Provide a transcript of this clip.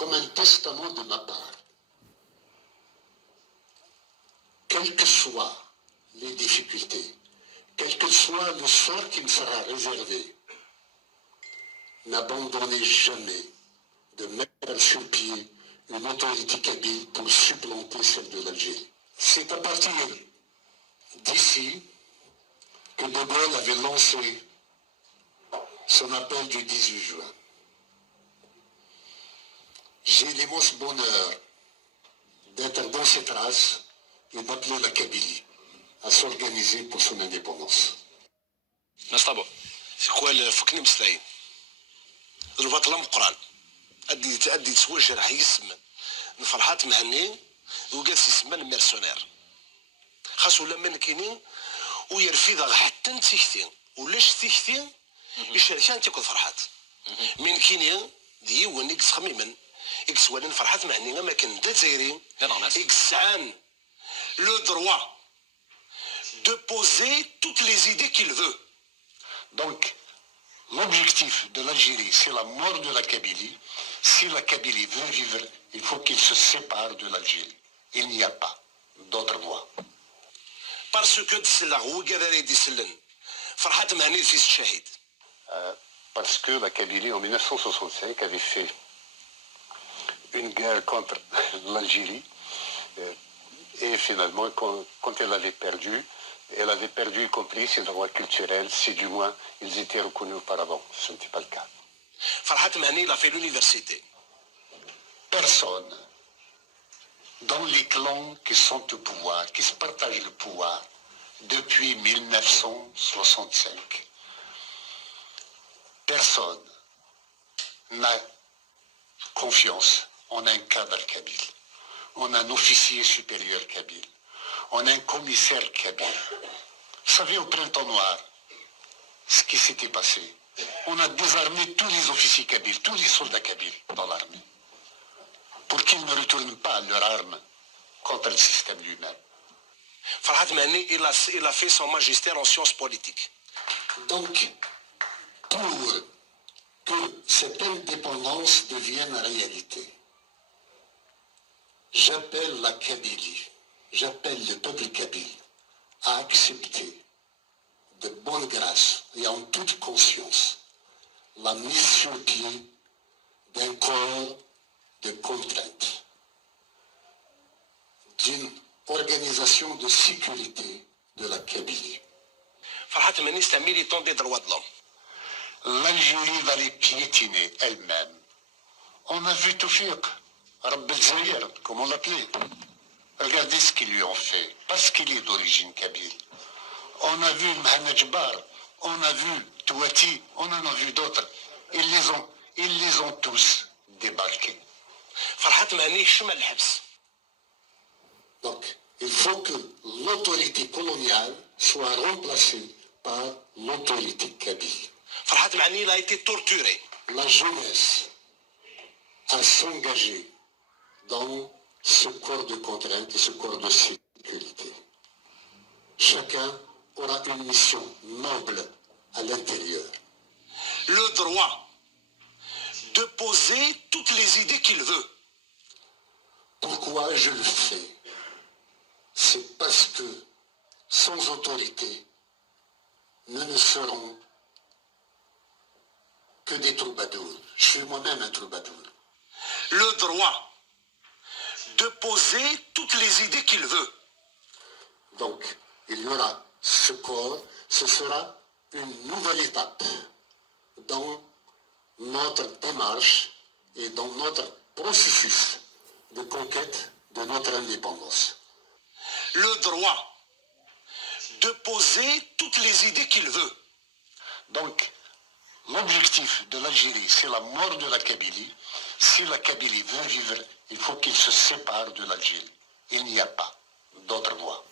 comme un testament de ma part. Quelles que soient les difficultés, quel que soit le sort qui me sera réservé, n'abandonnez jamais de mettre sur pied une autorité kabyle pour supplanter celle de l'Algérie. C'est à partir d'ici que De Gaulle avait lancé son appel du 18 juin. J'ai l'immense bonheur d'être dans cette race et d'appeler la Kabylie à s'organiser pour son indépendance. نصطبوا شكون فكني مسلاين البطله مقران ادي تسوج راح يسمن فرحات مهني وجالس يسمن ميرسونير خاص ولا من كاينين ويرفض حتى نتيختين ولاش تيختين يشاركان تيكون فرحات من كاينين ديون يكس خميما يكس ولن فرحات مهني ما كان دا زايرين يكس عن لو دروا de poser toutes les idées qu'il veut. Donc, l'objectif de l'Algérie, c'est la mort de la Kabylie. Si la Kabylie veut vivre, il faut qu'il se sépare de l'Algérie. Il n'y a pas d'autre voie. Parce que Parce que la Kabylie, en 1965, avait fait une guerre contre l'Algérie. Et finalement, quand elle avait perdu, y compris ses droits culturels, si du moins ils étaient reconnus auparavant. Ce n'était pas le cas. Farhat Mahani, il a fait l'université. Personne dans les clans qui sont au pouvoir, qui se partagent le pouvoir depuis 1965, personne n'a confiance en un cadre kabyle, en un officier supérieur kabyle, en un commissaire kabyle. Vous savez, au printemps noir, ce qui s'était passé, on a désarmé tous les officiers kabyles, tous les soldats kabyles dans l'armée, pour qu'ils ne retournent pas leurs armes contre le système lui-même. Farhat Mahani, il a fait son magistère en sciences politiques. Donc, pour que cette indépendance devienne réalité, j'appelle la Kabylie, j'appelle le peuple kabyle à accepter de bonne grâce et en toute conscience la mise sur pied d'un corps de contrainte, d'une organisation de sécurité de la Kabylie. Farhat Mahani, c'est un militant des droits de l'homme. L'Algérie va les piétiner elle-même. On a vu Toufiq, Rabb el-Zahir, comme on l'appelait. Regardez ce qu'ils lui ont fait, parce qu'il est d'origine kabyle. On a vu Mohamed Jbar, on a vu Touati, on en a vu d'autres. Ils les ont tous débarqués. Farhat Mahani, chemin الحبس. Donc, il faut que l'autorité coloniale soit remplacée par l'autorité kabyle. Farhat Mahani, il a été torturé. La jeunesse à s'engager dans ce corps de contrainte et ce corps de sécurité. Chacun aura une mission noble à l'intérieur. Le droit de poser toutes les idées qu'il veut. Pourquoi je le fais? C'est parce que sans autorité, nous ne serons que des troubadours. Je suis moi-même un troubadour. Le droit de poser toutes les idées qu'il veut. Donc, il y aura ce corps, ce sera une nouvelle étape dans notre démarche et dans notre processus de conquête de notre indépendance. Le droit de poser toutes les idées qu'il veut. Donc, l'objectif de l'Algérie, c'est la mort de la Kabylie. Si la Kabylie veut vivre, il faut qu'il se sépare de l'Algérie. Il n'y a pas d'autre voie.